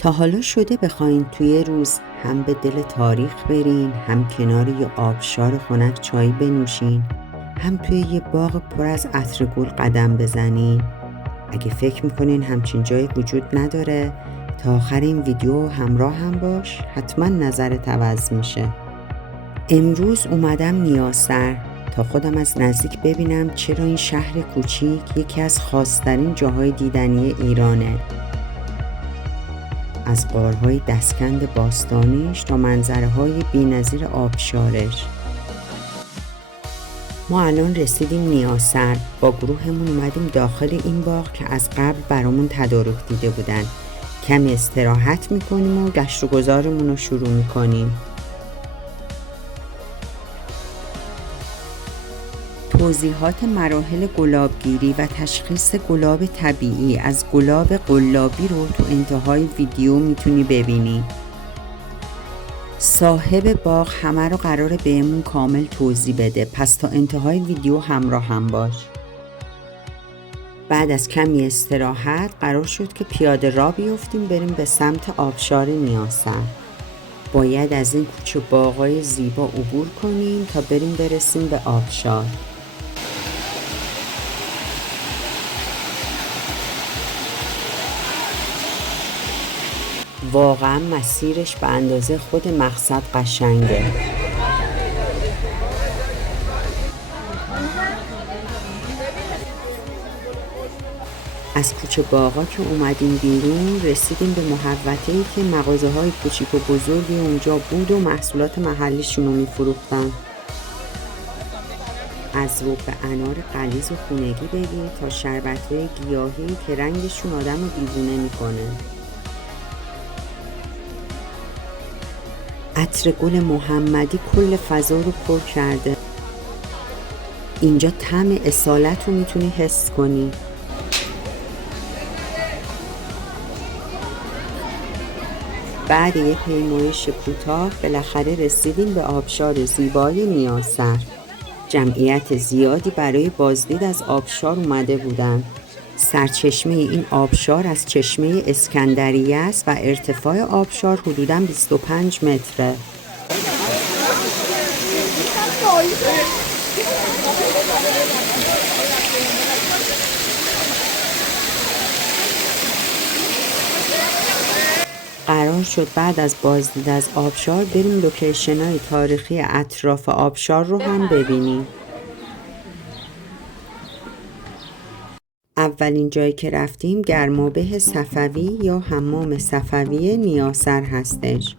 تا حالا شده بخواین توی روز هم به دل تاریخ برین، هم کنار یه آبشار خنک چای بنوشین، هم توی یه باغ پر از عطر گل قدم بزنین؟ اگه فکر میکنین همچین جایی وجود نداره، تا آخر این ویدیو همراه هم باش، حتما نظرت عوض میشه. امروز اومدم نیاسر تا خودم از نزدیک ببینم چرا این شهر کوچیک یکی از خاص‌ترین جاهای دیدنی ایرانه. از غارهای دستکند باستانیش تا منظره‌های بی‌نظیر آبشارش. ما الان رسیدیم نیاسر. با گروهمون اومدیم داخل این باغ که از قبل برامون تدارک دیده بودن. کمی استراحت میکنیم و گشت و گذارمون رو شروع میکنیم. توضیحات مراحل گلابگیری و تشخیص گلاب طبیعی از گلاب قلابی رو تو انتهای ویدیو میتونی ببینی. صاحب باغ همه رو قراره بهمون کامل توضیح بده، پس تا انتهای ویدیو همراه هم باش. بعد از کمی استراحت قرار شد که پیاده راه بیفتیم بریم به سمت آبشار نیاسر. باید از این کوچه باغای زیبا عبور کنیم تا برسیم به آبشار. واقعا مسیرش به اندازه خود مقصد قشنگه. از کوچه باغا که اومدیم بیرون رسیدیم به محوطه‌ای که مغازه‌های کوچیک و بزرگی اونجا بود و محصولات محلیشون رو می‌فروختن. از رب انار غلیظ و خونگی بگیر تا شربت‌های گیاهی که رنگشون آدم رو دیوونه می‌کنه. عطر گل محمدی کل فضا رو پر کرده. اینجا طعم اصالت رو میتونی حس کنی. بعد یک پیمایش کوتاه بالاخره رسیدیم به آبشار زیبای نیاسر. جمعیت زیادی برای بازدید از آبشار اومده بودند. سرچشمه این آبشار از چشمه اسکندریه است و ارتفاع آبشار حدوداً 25 متره. قرار شد بعد از بازدید از آبشار بریم لوکیشن‌های تاریخی اطراف آبشار رو هم ببینیم. اولین جایی که رفتیم گرمابه صفوی یا حمام صفوی نیاسر هستش.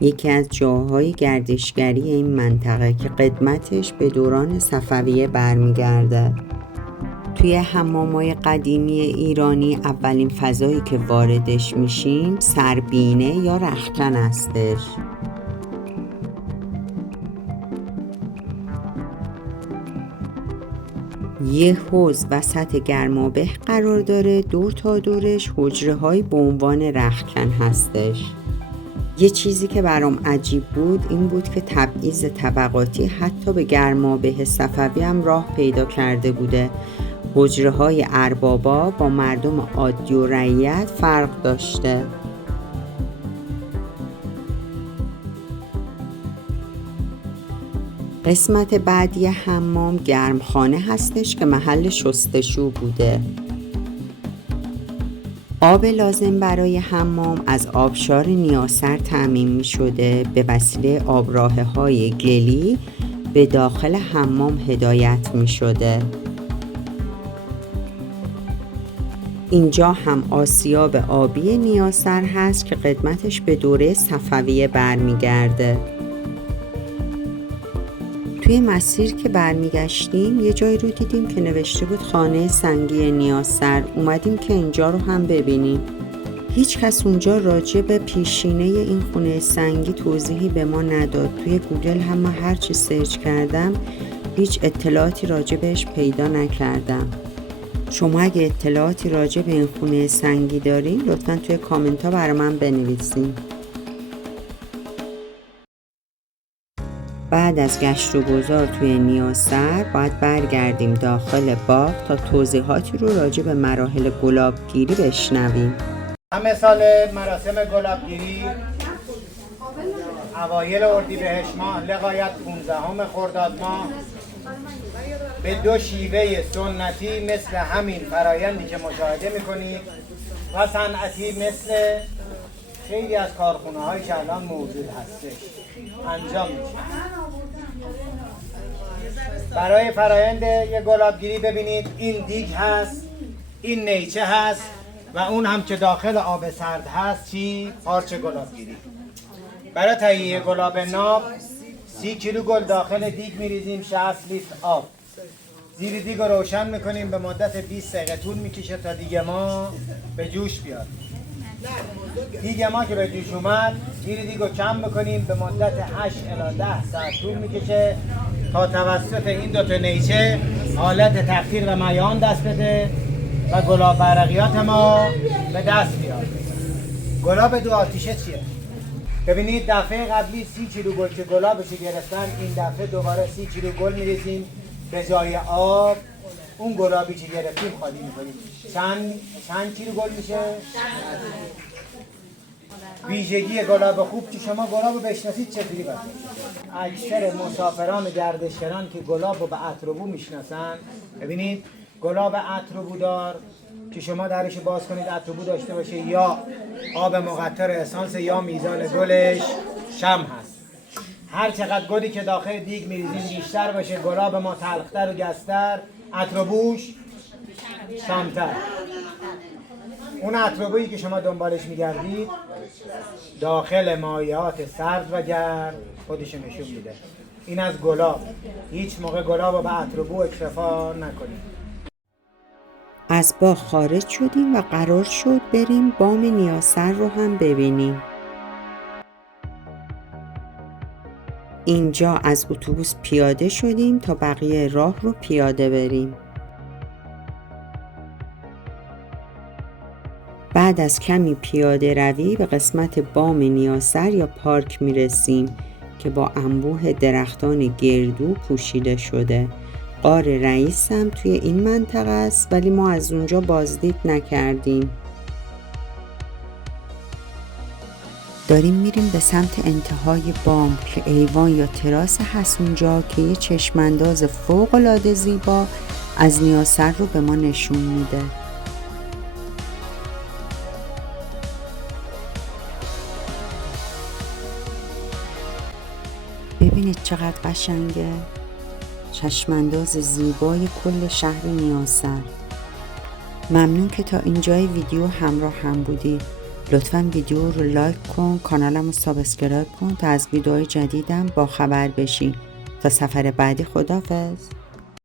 یکی از جاهای گردشگری این منطقه که قدمتش به دوران صفویه برمیگرده. توی حمام‌های قدیمی ایرانی اولین فضایی که واردش میشیم سربینه یا رختکن هستش. یه حوض وسط گرمابه قرار داره، دور تا دورش حجره‌های به عنوان رختکن هستش. یه چیزی که برام عجیب بود این بود که تبعیض طبقاتی حتی به گرمابه صفوی هم راه پیدا کرده بوده. حجره‌های اربابا با مردم عادی و رعیت فرق داشته. قسمت بعدی حمام گرمخانه هستش که محل شستشو بوده. آب لازم برای حمام از آبشار نیاسر تامین می شده. به وسیله آبراهه‌های گلی به داخل حمام هدایت می شده. اینجا هم آسیاب آبی نیاسر هست که قدمتش به دوره صفویه برمیگرده. توی مسیر که برمیگشتیم یه جایی رو دیدیم که نوشته بود خانه سنگی نیاسر. اومدیم که اینجا رو هم ببینیم. هیچ کس اونجا راجع به پیشینه این خونه سنگی توضیحی به ما نداد. توی گوگل هم من هرچی سرچ کردم هیچ اطلاعاتی راجع بهش پیدا نکردم. شما اگه اطلاعاتی راجع به این خونه سنگی دارین لطفاً توی کامنت ها برای من بنویسین. بعد از گشت و گذار توی نیاسر باید برگردیم داخل باغ تا توضیحاتی رو راجع به مراحل گلابگیری بشنویم. همه سال مراسم گلابگیری اوایل اردیبهشت ماه لغایت 15 خرداد ماه به دو شیوه سنتی مثل همین فرایندی که مشاهده میکنید و صنعتی مثل خیلی از کارخونه هایی که الان موجود هستش انجام میشه. برای فرایند یه گلابگیری ببینید این دیگ هست، این نیچه هست و اون هم که داخل آب سرد هست چی؟ پارچه گلابگیری. برای تهیه گلاب ناب 30 کیلو گل داخل دیگ میریزیم، 60 لیتر آب. زیر دیگ رو روشن میکنیم، به مدت 20 دقیقه طول میکشه تا دیگ ما به جوش بیاد. دیگ ما که به جوش اومد زیر دیگ رو کم میکنیم، به مدت 8 الی 10 ساعت طول میکشه تا توسط این دوتا نیچه حالت تقطیر و میان دست بده و گلاب برقیات ما به دست بیاد. گلاب دو آتیشه چیه؟ ببینید دفعه قبلی 30 کیلو گل که گلابش گرفتن، این دفعه دوباره 30 کیلو گل میریزیم به جای آب. اون گلابی که گرفتیم خالی میکنیم. چند کیلو گل میشه؟ ویژگی گلاب خوب که شما گلاب بشناسید چطوری باشه؟ اکثر مسافران گردشگران که گلاب رو به عطر و بو میشناسن، ببینید گلاب عطر و بودار که شما درش باز کنید عطر و بو داشته باشه یا آب مقطر اسانس یا میزان گلش شم هست. هر چقدر گلی که داخل دیگ میریزیم بیشتر باشه، گلاب ما تلختر و گستر، عطر و بوش شمتر. اون عطر و بویی که شما دنبالش میگردید داخل مایعات سرد و گرم خودش نشون میده. این از گلاب. هیچ موقع گلاب رو به عطر و بو اکتفا نکنید. از باغ خارج شدیم و قرار شد بریم بام نیاسر رو هم ببینیم. اینجا از اتوبوس پیاده شدیم تا بقیه راه رو پیاده بریم. بعد از کمی پیاده روی به قسمت بام نیاسر یا پارک میرسیم که با انبوه درختان گردو پوشیده شده. غار رئیس هم توی این منطقه است ولی ما از اونجا بازدید نکردیم. داریم میریم به سمت انتهای بام که ایوان یا تراس هست اونجا که یه چشمانداز فوق‌العاده زیبا از نیاسر رو به ما نشون میده. ببینید چقدر قشنگه. چشمانداز زیبای کل شهر نیاسر. ممنون که تا اینجای ویدیو همراه هم بودی. لطفاً ویدیو رو لایک کن، کانالم رو سابسکرایب کن تا از ویدیوهای جدیدم با خبر بشی. تا سفر بعدی، خداحافظ.